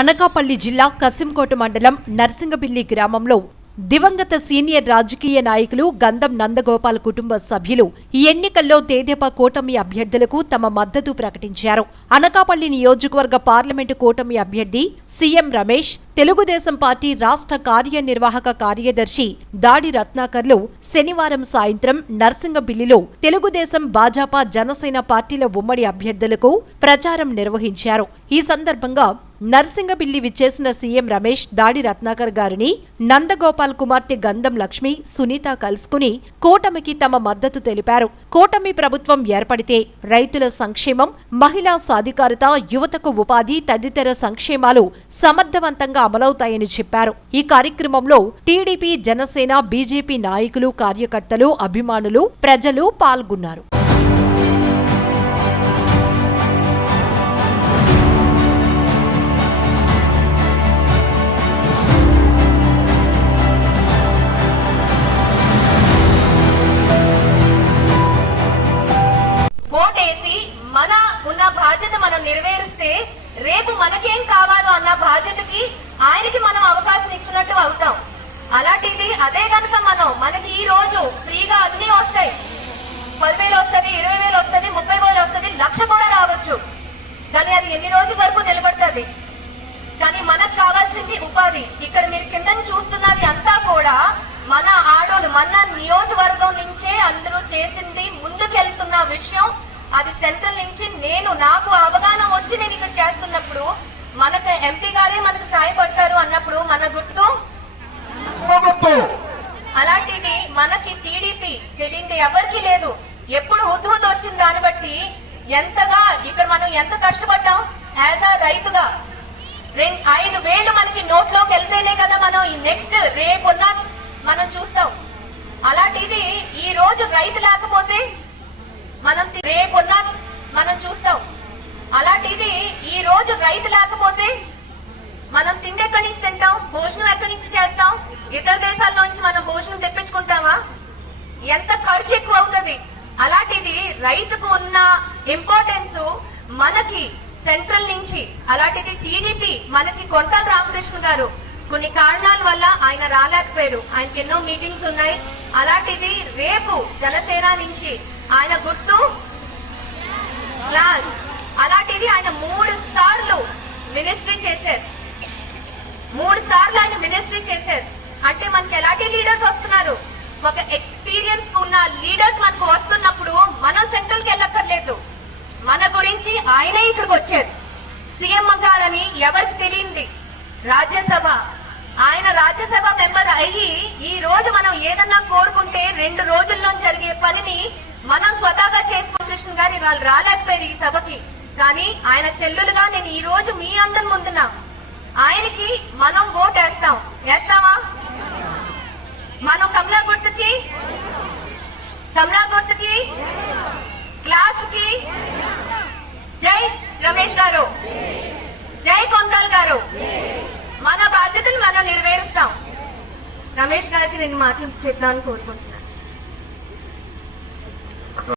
అనకాపల్లి జిల్లా కసింకోట మండలం నర్సింగబిల్లి గ్రామంలో దివంగత సీనియర్ రాజకీయ నాయకులు గంధం నందగోపాల్ కుటుంబ సభ్యులు ఈ ఎన్నికల్లో తేదేపా కూటమి అభ్యర్థులకు తమ మద్దతు ప్రకటించారు. అనకాపల్లి నియోజకవర్గ పార్లమెంటు కూటమి అభ్యర్థి సీఎం రమేష్ తెలుగుదేశం పార్టీ రాష్ట్ర కార్యనిర్వాహక కార్యదర్శి దాడి రత్నాకర్లు శనివారం సాయంత్రం నర్సింగబిల్లిలో తెలుగుదేశం భాజపా జనసేన పార్టీల ఉమ్మడి అభ్యర్థులకు ప్రచారం నిర్వహించారు. ఈ సందర్భంగా నరసింగపిల్లి విచ్చేసిన సీఎం రమేష్ దాడి రత్నాకర్ గారిని నందగోపాల్ కుమార్తె గంధం లక్ష్మి సునీత కలుసుకుని కూటమికి తమ మద్దతు తెలిపారు. కూటమి ప్రభుత్వం ఏర్పడితే రైతుల సంక్షేమం మహిళా సాధికారత యువతకు ఉపాధి తదితర సంక్షేమాలు సమర్థవంతంగా అమలవుతాయని చెప్పారు. ఈ కార్యక్రమంలో టీడీపీ జనసేన బీజేపీ నాయకులు కార్యకర్తలు అభిమానులు ప్రజలు పాల్గొన్నారు. నెరవేరిస్తే రేపు మనకేం కావాలో అన్న బాధ్యతకి ఆయనకి మనం అవకాశం ఇచ్చినట్టు అవుతాం. అలాంటిది అదే కనుక మనం మనకి ఈ రోజు ఫ్రీగా అన్ని వస్తాయి. పదివేలు వస్తుంది ఇరవై వేలు వస్తుంది ముప్పై వేలు వస్తుంది లక్ష కూడా రావచ్చు. కానీ అది ఎన్ని రోజుల వరకు నిలబడుతుంది? కానీ మనకు కావాల్సింది ఉపాధి. ఇక్కడ మీరు కింద చూస్తున్నది అంతా కూడా మన ఆడోళ్ళు మన నియోజకవర్గం నుంచే అందరూ చేసింది ముందుకెళ్తున్న విషయం. అది సెంట్రల్ నుంచి నేను నాకు అవగాహన వచ్చి నేను ఇక్కడ చేస్తున్నప్పుడు? మనకు ఎంపీ గారే మనకు సహాయపడతారు అన్నప్పుడు మన గుర్తు? అలాంటిది మనకి టీడీపీ తెలియంది ఎవరికి లేదు. ఎప్పుడు హుద్హుద్ వచ్చిన దాన్ని బట్టి ఎంతగా ఇక్కడ మనం ఎంత కష్టపడ్డాం? యాజ్ అ రైతుగా. ఐదు వేలు మనకి నోట్లోకి వెళ్తేనే కదా మనం ఈ నెక్స్ట్ రేపున్న మనం చూస్తాం. అలాంటిది ఈ రోజు రైతు లేకపోతే మనం రేపున్న మనం చూస్తాం. అలాంటిది ఈ రోజు రైతు లేకపోతే మనం తిండి ఎక్కడి నుంచి తింటాం? భోజనం ఎక్కడి నుంచి చేస్తాం? ఇతర దేశాల నుంచి మనం భోజనం తెప్పించుకుంటామా? ఎంత ఖర్చు ఎక్కువ అవుతుంది? అలాంటిది రైతుకు ఉన్న ఇంపార్టెన్స్ మనకి సెంట్రల్ నుంచి అలాంటిది టీడీపీ మనకి కొండల రామకృష్ణ గారు. కొన్ని కారణాల వల్ల ఆయన రాలేకపోయారు. ఆయనకి ఎన్నో మీటింగ్స్ ఉన్నాయి. అలాంటిది రేపు జనసేన నుంచి ఆయన గుర్తు? క్లాస్. అలాంటిది ఆయన మూడు సార్లు మినిస్ట్రీ చేశారు. మూడు సార్లు ఆయన మినిస్ట్రీ చేశారు. అంటే మనకి ఎలాంటి లీడర్స్ వస్తున్నారు? ఒక ఎక్స్పీరియన్స్ ఉన్న లీడర్స్ మనకు వస్తున్నప్పుడు మనం సెంట్రల్కి వెళ్ళక్కర్లేదు. మన గురించి ఆయనే ఇక్కడికి వచ్చారు. సీఎం గారని ఎవరికి తెలియంది? రాజ్యసభ. ఆయన రాజ్యసభ మెంబర్ అయ్యి ఈ రోజు మనం ఏదన్నా కోరుకుంటే రెండు రోజుల్లో జరిగే పనిని మనం స్వతహాగా చేసుకుని కృష్ణ గారు ఇవాళ రాలేకపోయారు ఈ సభకి. కానీ ఆయన చెల్లులుగా నేను ఈ రోజు మీ అందరి ముందున్నా ఆయనకి మనం ఓట్ వేస్తాం. వేస్తావా? మనం కమలా గుర్తుకి కమలా గుర్తుకి క్లాస్కి జై రమేష్ గారు. జై కొండల్ గారు. మన బాధ్యతలు మనం నెరవేరుస్తాం. రమేష్ గారికి నేను మాటలు చెప్తాను కోరుకుంటున్నాను.